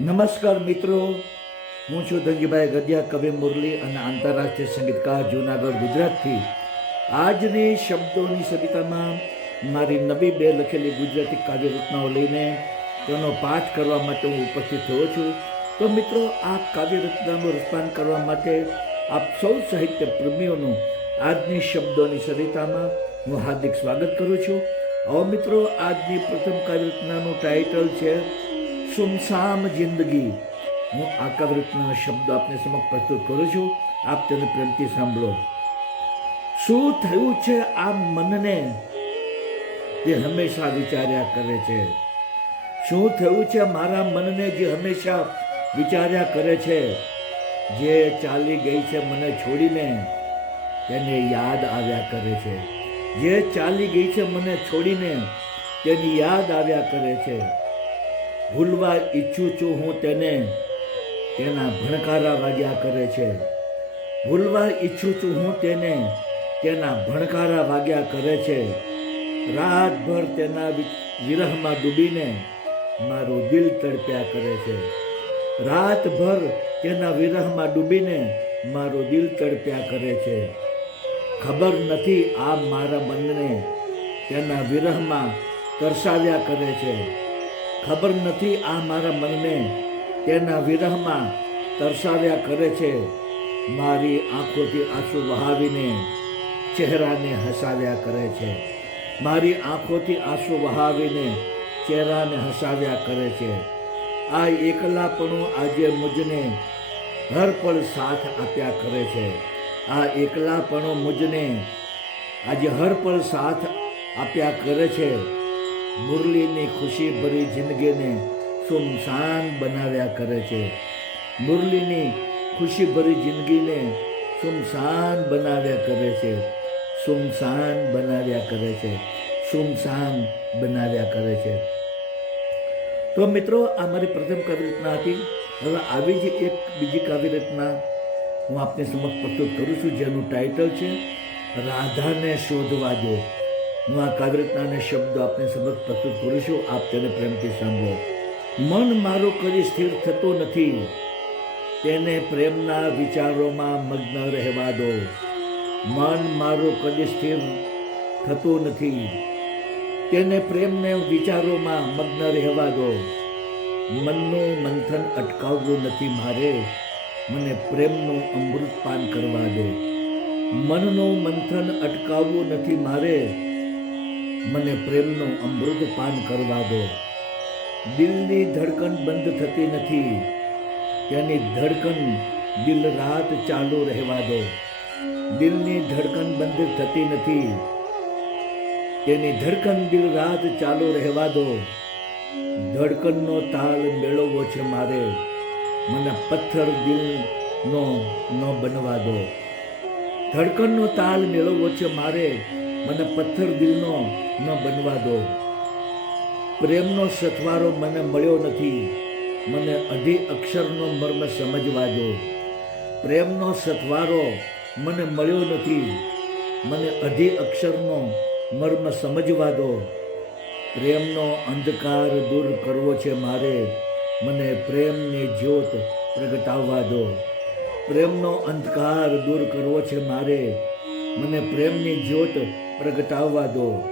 નમસ્કાર મિત્રો. હું છું ધનજીભાઈ ગઢિયા કવિ મુરલી અને આંતરરાષ્ટ્રીય સંગીતકાર જૂનાગઢ, ગુજરાતથી. આજની શબ્દોની સવિતામાં મારી નવી બે લખેલી ગુજરાતી કાવ્ય રચનાઓ લઈને તેનો પાઠ કરવા માટે હું ઉપસ્થિત થયો છું. તો મિત્રો, આ કાવ્ય રચનાનું રસપાન કરવા માટે આપ સૌ સાહિત્ય પ્રેમીઓનું આજની શબ્દોની સવિતામાં હું હાર્દિક સ્વાગત કરું છું. હવે મિત્રો, આજની પ્રથમ કાવ્ય રચનાનું ટાઇટલ છે સુમસામ જિંદગી. હું આ શબ્દ આપને સમક્ષ પ્રસ્તુત કરું છું. આપ તેને પ્રેમથી સાંભળો. શું થયું છે આ મનને? તે હંમેશા વિચાર્યા કરે છે. શું થયું છે મારા મનને જે હંમેશા વિચાર્યા કરે છે? જે ચાલી ગઈ છે મને છોડીને, તેને યાદ આવ્યા કરે છે. જે ચાલી ગઈ છે મને છોડીને, તેની યાદ આવ્યા કરે છે. ભૂલવા ઈચ્છું છું હું તેને. તેના ભણકારા વાગ્યા કરે છે. ભૂલવા ઈચ્છું છું હું તેને. તેના ભણકારા વાગ્યા કરે છે. રાતભર તેના વિરહમાં ડૂબીને મારું દિલ તડપ્યા કરે છે. રાતભર તેના વિરહમાં ડૂબીને મારું દિલ તડપ્યા કરે છે. ખબર નથી આ મારા મનને તેના વિરહમાં તરસાવ્યા કરે છે. ખબર નથી આ મારા મનને તેના વિરહમાં તરસાવ્યા કરે છે. મારી આંખોથી આંસુ વહાવીને ચહેરાને હસાવ્યા કરે છે. મારી આંખોથી આંસુ વહાવીને ચહેરાને હસાવ્યા કરે છે. આ એકલાપણું આજે મુજને હર પળ સાથ આપ્યા કરે છે. આ એકલાપણું મુજને આજે હર પળ સાથ આપ્યા કરે છે. મુરલીની ખુશી ભરી જિંદગીને સુમસાન બનાવ્યા કરે છે. મુરલીની ખુશી ભરી જિંદગીને સુમસાન બનાવ્યા કરે છે. સુમસાન બનાવ્યા કરે છે. સુમસાન બનાવ્યા કરે છે. તો મિત્રો, આ મારી પ્રથમ કાવ્ય રચના હતી. હવે આવી જ એક બીજી કાવ્ય રચના હું આપને સમક્ષ પ્રસ્તુત કરું છું, જેનું ટાઇટલ છે, રાધાને શોધવા દો. હું આ કાવ્ય શબ્દ આપને સમક્ષ પ્રસ્તુત કરું છું. આપ તેને પ્રેમથી સાંભળો. મન મારું કદી સ્થિર થતું નથી. તેને પ્રેમના વિચારોમાં મગ્ન રહેવા દો. મન મારું કદી સ્થિર થતું નથી. તેને પ્રેમને વિચારોમાં મગ્ન રહેવા દો. મનનું મંથન અટકાવવું નથી મારે. મને પ્રેમનું અમૃતપાન કરવા દો. મનનું મંથન અટકાવવું નથી મારે. મને પ્રેમનું અમૃતપાન કરવા દો. દિલની ધડકન બંધ થતી નથી. તેની ધડકન દિલ રાત ચાલુ રહેવા દો. દિલની ધડકન બંધ થતી નથી. તેની ધડકન દિલ રાત ચાલુ રહેવા દો. ધડકનનો તાલ મેળવવો છે મારે. મને પથ્થર દિલનો ન બનવા દો. ધડકનનો તાલ મેળવવો છે મારે. મને પથ્થર દિલનો ન બનવા દો. પ્રેમનો સથવારો મને મળ્યો નથી. મને અઢી અક્ષરનો મર્મ સમજવા દો. પ્રેમનો સથવારો મને મળ્યો નથી. મને અઢી અક્ષરનો મર્મ સમજવા દો. પ્રેમનો અંધકાર દૂર કરવો છે મારે. મને પ્રેમની જ્યોત પ્રગટાવવા દો. પ્રેમનો અંધકાર દૂર કરવો છે મારે. મને પ્રેમની જ્યોત પ્રગટાવવા દો.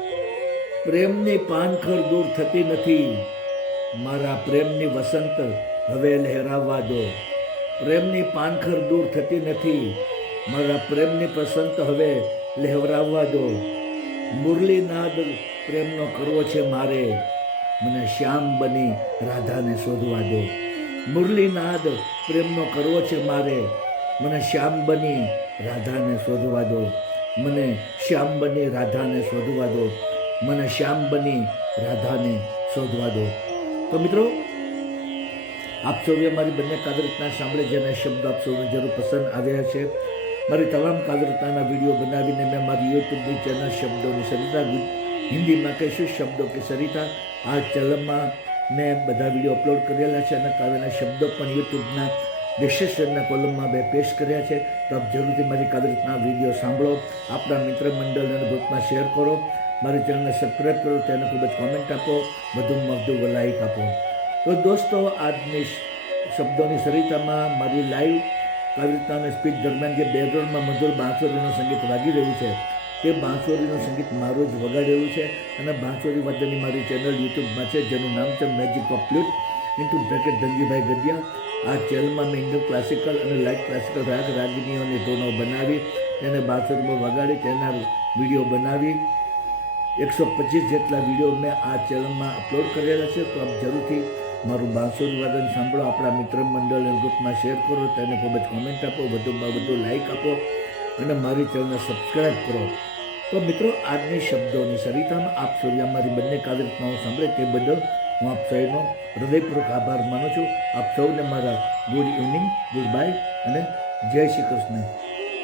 પ્રેમની પાનખર દૂર થતી નથી. મારા પ્રેમની વસંત હવે લહેરાવવા દો. પ્રેમની પાનખર દૂર થતી નથી. મારા પ્રેમની વસંત હવે લહેરાવવા દો. મુરલીનાદ પ્રેમનો કરવો છે મારે. મને શ્યામ બની રાધાને શોધવા દો. મુરલીનાદ પ્રેમનો કરવો છે મારે. મને શ્યામ બની રાધાને શોધવા દો. મને શ્યામ બની, રાધાને શોધવા દો. મને શ્યામ બની, રાધાને શોધવા દો. તો મિત્રો, આપ સૌએ મારી બંને કાવ્યરચના સાંભળે જેના શબ્દો આપ સૌને જરૂર પસંદ આવ્યા છે. મારી તમામ કાવ્યરચનાના વીડિયો બનાવીને મેં મારી યુટ્યુબની ચેનલ શબ્દોની સરિતા હિન્દીમાં કહીશું શબ્દો કે સરિતા. આ ચેનલમાં મેં બધા વીડિયો અપલોડ કરેલા છે અને કાવ્યના શબ્દો પણ યુટ્યુબના ડિસ્ક્રિપ્શનના કોલમમાં બે પેશ કર્યા છે. તો આપ જરૂરથી મારી કાવ્યરચના વીડિયો સાંભળો. આપણા મિત્ર મંડળ ગ્રુપમાં શેર કરો. મારી ચેનલને સબસ્ક્રાઈબ કરો. તેને ખૂબ જ કોમેન્ટ આપો. વધુમાં વધુ લાઈક આપો. તો દોસ્તો, આજની શબ્દોની સરિતામાં મારી લાઈવ કવિતાની સ્પીચ દરમિયાન જે બેકગ્રાઉન્ડમાં મધુર બાંસુરીનું સંગીત વાગી રહ્યું છે, તે બાંસુરીનું સંગીત મારું જ વગાડેલું છે અને બાંસુરી વાદ્યની મારી ચેનલ યુટ્યુબમાં છે, જેનું નામ છે magic of into bracket Dhanjibhai Gadhiya. આ ચેનલમાં મેન્ડો ક્લાસિકલ અને લાઇટ ક્લાસિકલ રાગ રાગિનીઓની ધૂનો બનાવી, તેને બાંસુરીમાં વગાડી, તેના વીડિયો બનાવી. એકસો પચીસ જેટલા વીડિયો મેં આ ચેનલમાં અપલોડ કરેલા છે, તો આપ જરૂરથી મારું બાંસુરી વાદન સાંભળો, આપણા મિત્ર મંડળ ગ્રુપમાં શેર કરો, તેને ખૂબ જ કોમેન્ટ આપો, વધુમાં વધુ લાઇક આપો, અને મારી ચેનલને સબસ્ક્રાઈબ કરો. તો મિત્રો, આજની શબ્દોની સરિતામાં આપ સૂર્યા મારી બંને કાવ્યરચનાઓ સાંભળે તે બદલ હું આપ સૌનો હૃદયપૂર્વક આભાર માનું છું. આપ સૌને મારા ગુડ ઇવનિંગ, ગુડ બાય અને જય શ્રી કૃષ્ણ.